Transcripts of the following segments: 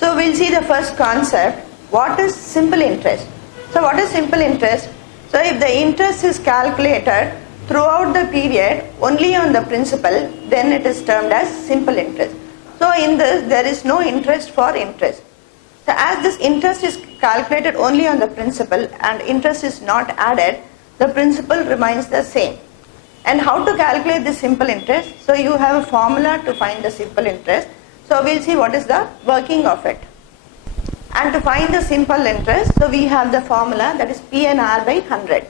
So we'll see the first concept. What is simple interest? So what is simple interest? So if the interest is calculated throughout the period only on the principal, then it is termed as simple interest. So in this, there is no interest for interest. So as this interest is calculated only on the principal and interest is not added, the principal remains the same. And how to calculate this simple interest? So you have a formula to find the simple interest. So we'll see what is the working of it. And to find the simple interest, so we have the formula, that is PNR by 100.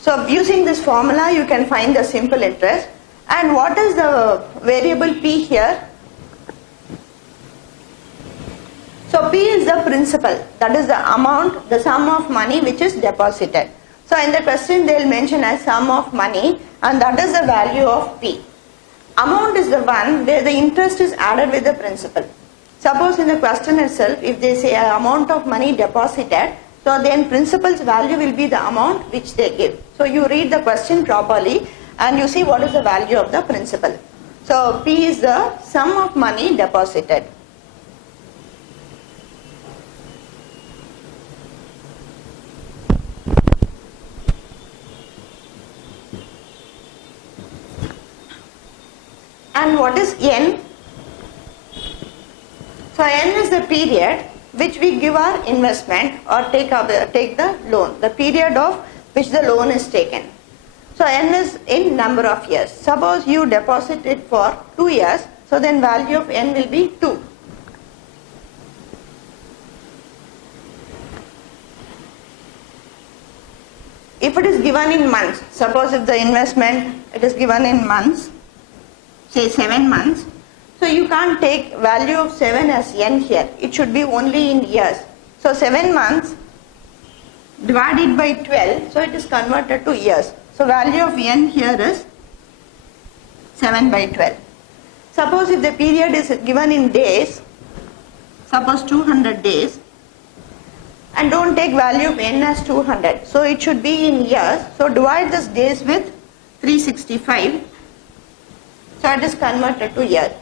So using this formula you can find the simple interest. And what is the variable P here? So P is the principal, that is the amount, the sum of money which is deposited. So in the question they will mention as sum of money, and that is the value of P. Amount is the one where the interest is added with the principal. Suppose in the question itself, if they say amount of money deposited, so then principal's value will be the amount which they give. So you read the question properly and you see what is the value of the principal. So P is the sum of money deposited. And what is N? So N is the period which we give our investment or take the loan, the period of which the loan is taken. So N is in number of years. Suppose you deposit it for 2 years, so then value of N will be 2. If it is given in months, suppose if the investment it is given in months, say 7 months, so you can't take value of 7 as N here, it should be only in years. So 7 months divided by 12, so it is converted to years. So value of N here is 7 by 12. Suppose if the period is given in days, suppose 200 days, and don't take value of N as 200, so it should be in years, so divide this days with 365, so it is converted to year.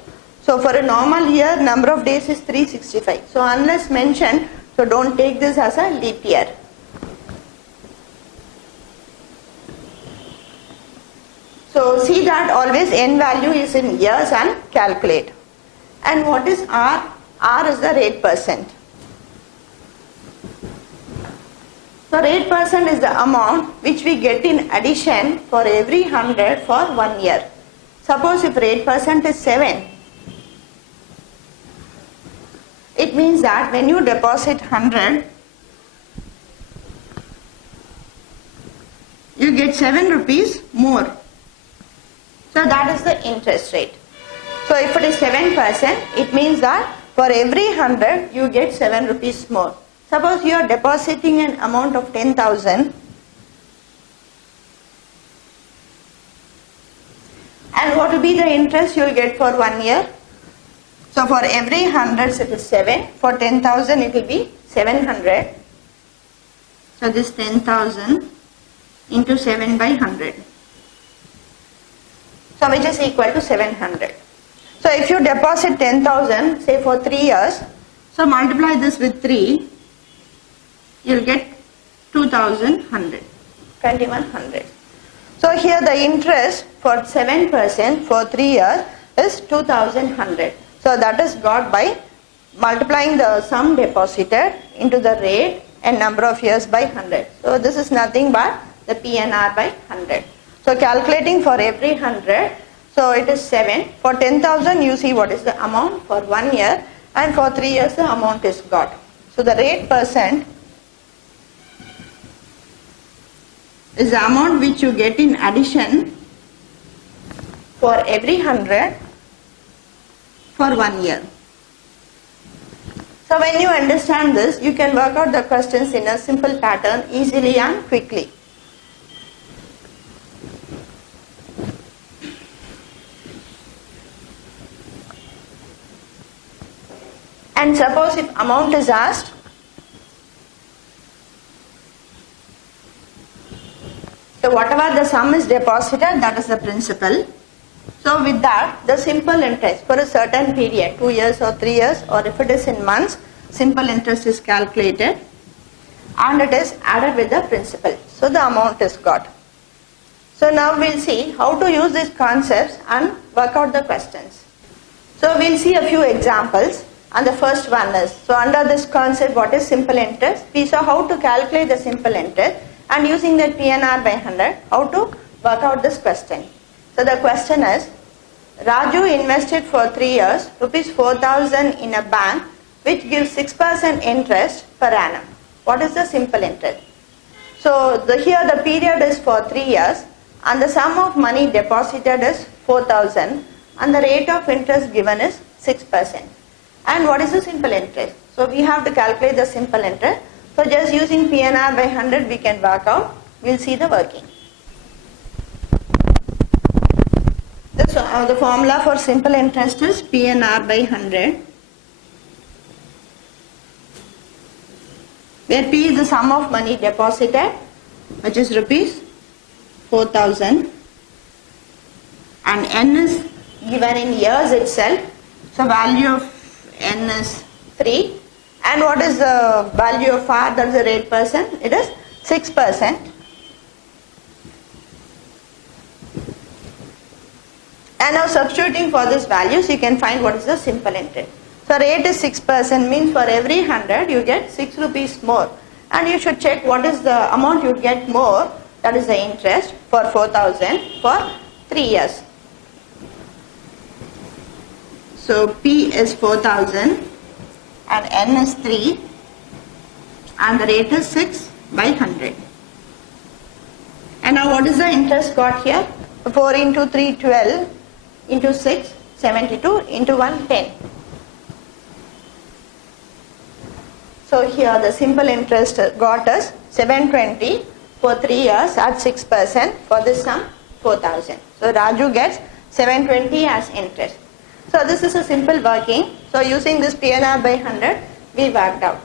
So for a normal year, number of days is 365. So unless mentioned, so don't take this as a leap year. So see that always N value is in years and calculate. And what is R? R is the rate percent. So rate percent is the amount which we get in addition for every 100 for 1 year. Suppose if rate percent is 7, it means that when you deposit 100, you get 7 rupees more. So that is the interest rate. So if it is 7%, it means that for every 100 you get 7 rupees more. Suppose you are depositing an amount of 10,000 and what will be the interest you will get for 1 year? So for every 100 it is 7, for 10,000 it will be 700. So this 10,000 into 7 by 100. So which is equal to 700. So if you deposit 10,000 say for 3 years, so multiply this with 3, you will get 2,100, 2,100. So here the interest for 7% for 3 years is 2,100. So that is got by multiplying the sum deposited into the rate and number of years by 100. So this is nothing but the PNR by 100. So calculating for every 100, so it is 7. For 10,000 you see what is the amount for 1 year, and for 3 years the amount is got. So the rate percent is the amount which you get in addition for every 100 for 1 year. So when you understand this, you can work out the questions in a simple pattern easily and quickly. And suppose if amount is asked, So whatever the sum is deposited, that is the principal. So with that, the simple interest for a certain period, 2 years or 3 years, or if it is in months, simple interest is calculated and it is added with the principal. So the amount is got. So now we'll see how to use these concepts and work out the questions. So we'll see a few examples, and the first one is, so under this concept, what is simple interest? We saw how to calculate the simple interest, and using that PNR by 100, how to work out this question. So the question is, Raju invested for 3 years rupees 4,000 in a bank which gives 6% interest per annum. What is the simple interest? So here the period is for 3 years and the sum of money deposited is 4,000 and the rate of interest given is 6%. And what is the simple interest? So we have to calculate the simple interest. So just using PNR by 100 we can work out. We'll see the working. The formula for simple interest is PNR by 100, where P is the sum of money deposited, which is rupees 4,000, and N is given in years itself. So value of N is 3, and what is the value of R, that is the rate percent? It is 6%. And now substituting for these values, you can find what is the simple interest. So rate is 6%, means for every 100 you get 6 rupees more. And you should check what is the amount you get more, that is the interest for 4,000 for 3 years. So P is 4,000 and N is 3 and the rate is 6 by 100. And now what is the interest got here? 4 into 3, 12. Into 6, 72, into 1, 10. So here the simple interest got us 720 for 3 years at 6% for this sum 4,000. So Raju gets 720 as interest. So this is a simple working. So using this PNR by 100 we worked out.